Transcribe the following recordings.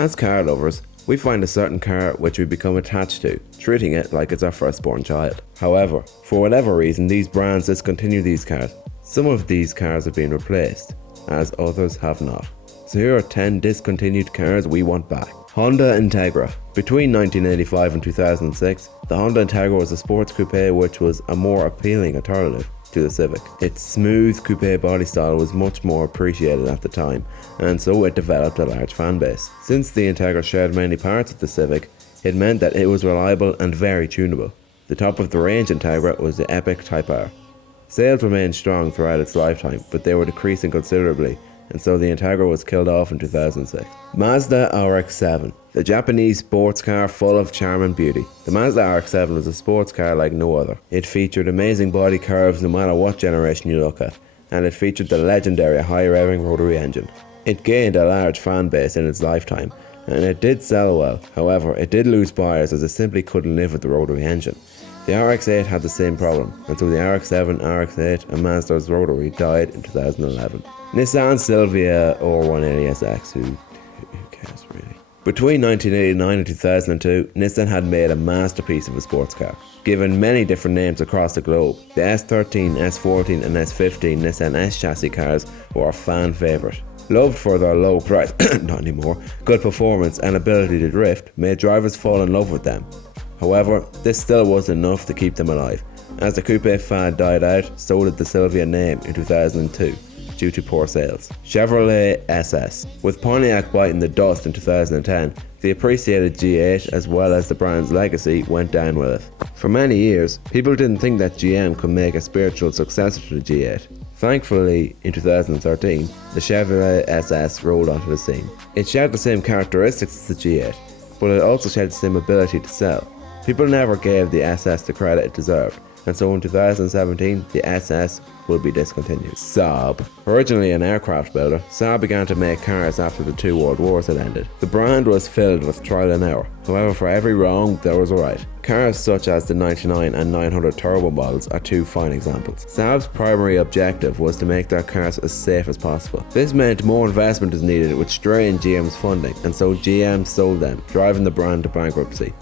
As car lovers, we find a certain car which we become attached to, treating it like it's our firstborn child. However, for whatever reason, these brands discontinue these cars. Some of these cars have been replaced, as others have not. So here are 10 discontinued cars we want back. Honda Integra. Between 1985 and 2006, the Honda Integra was a sports coupe which was a more appealing alternative to the Civic. Its smooth coupe body style was much more appreciated at the time, and so it developed a large fan base. Since the Integra shared many parts of the Civic, it meant that it was reliable and very tunable. The top of the range Integra was the Epic Type R. Sales remained strong throughout its lifetime, but they were decreasing considerably, and so the Integra was killed off in 2006. Mazda RX-7, the Japanese sports car full of charm and beauty. The Mazda RX-7 was a sports car like no other. It featured amazing body curves no matter what generation you look at, and it featured the legendary high-revving rotary engine. It gained a large fan base in its lifetime, and it did sell well. However, it did lose buyers as it simply couldn't live with the rotary engine. The RX-8 had the same problem, and so the RX-7, RX-8 and Mazda's rotary died in 2011. Nissan Silvia or 180SX, who cares really? Between 1989 and 2002, Nissan had made a masterpiece of a sports car, given many different names across the globe. The S13, S14 and S15 Nissan S chassis cars were a fan favourite. Loved for their low price, not anymore, good performance and ability to drift, made drivers fall in love with them. However, this still wasn't enough to keep them alive. As the coupe fad died out, so did the Silvia name in 2002, due to poor sales. Chevrolet SS. With Pontiac biting the dust in 2010, the appreciated G8 as well as the brand's legacy went down with it. For many years, people didn't think that GM could make a spiritual successor to the G8. Thankfully, in 2013, the Chevrolet SS rolled onto the scene. It shared the same characteristics as the G8, but it also shared the same ability to sell. People never gave the SS the credit it deserved, and so in 2017, the SS will be discontinued. Saab. Originally an aircraft builder, Saab began to make cars after the two world wars had ended. The brand was filled with trial and error. However, for every wrong, there was a right. Cars such as the 99 and 900 turbo models are two fine examples. Saab's primary objective was to make their cars as safe as possible. This meant more investment is needed, which strained GM's funding, and so GM sold them, driving the brand to bankruptcy.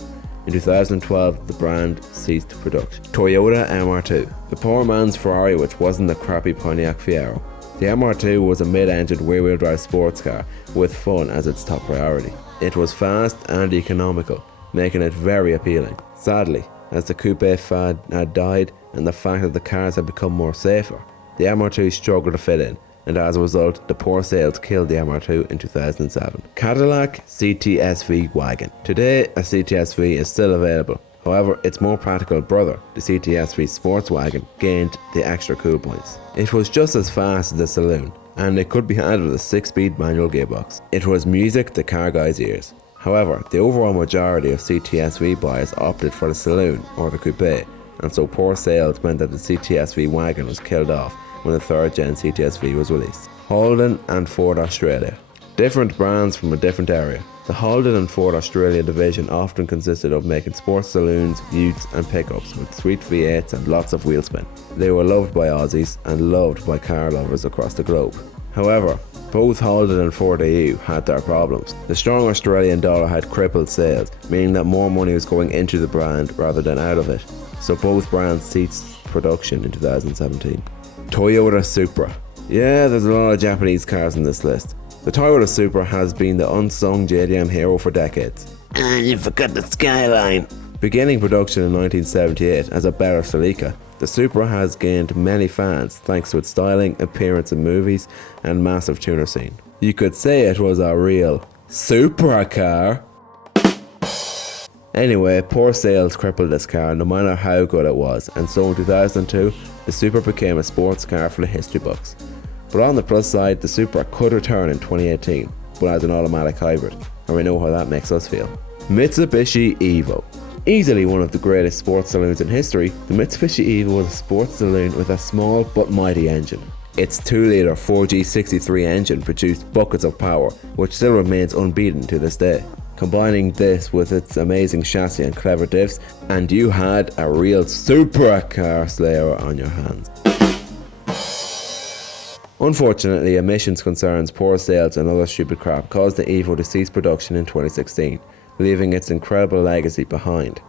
In 2012, the brand ceased production. Toyota MR2. The poor man's Ferrari, which wasn't the crappy Pontiac Fiero. The MR2 was a mid-engined rear-wheel drive sports car with fun as its top priority. It was fast and economical, making it very appealing. Sadly, as the coupe fad had died and the fact that the cars had become more safer, the MR2 struggled to fit in, and as a result, the poor sales killed the MR2 in 2007. Cadillac CTS-V Wagon. Today, a CTS-V is still available. However, its more practical brother, the CTS-V Sports Wagon, gained the extra cool points. It was just as fast as the saloon, and it could be handled with a 6-speed manual gearbox. It was music to car guys' ears. However, the overall majority of CTS-V buyers opted for the saloon or the coupe, and so poor sales meant that the CTS-V Wagon was killed off when the 3rd gen CTS-V was released. Holden and Ford Australia. Different brands from a different area. The Holden and Ford Australia division often consisted of making sports saloons, utes and pickups with sweet V8s and lots of wheel spin. They were loved by Aussies and loved by car lovers across the globe. However, both Holden and Ford Au had their problems. The strong Australian dollar had crippled sales, meaning that more money was going into the brand rather than out of it. So both brands ceased production in 2017. Toyota Supra. Yeah, there's a lot of Japanese cars on this list. The Toyota Supra has been the unsung JDM hero for decades. And you forgot the Skyline. Beginning production in 1978 as a better Celica, the Supra has gained many fans thanks to its styling, appearance in movies, and massive tuner scene. You could say it was a real Supra car. Anyway, poor sales crippled this car no matter how good it was, and so in 2002, the Supra became a sports car for the history books. But on the plus side, the Supra could return in 2018, but as an automatic hybrid, and we know how that makes us feel. Mitsubishi Evo. Easily one of the greatest sports saloons in history, the Mitsubishi Evo was a sports saloon with a small but mighty engine. Its 2-litre 4G63 engine produced buckets of power, which still remains unbeaten to this day. Combining this with its amazing chassis and clever diffs, and you had a real Supra car slayer on your hands. Unfortunately, emissions concerns, poor sales and other stupid crap caused the Evo to cease production in 2016, leaving its incredible legacy behind.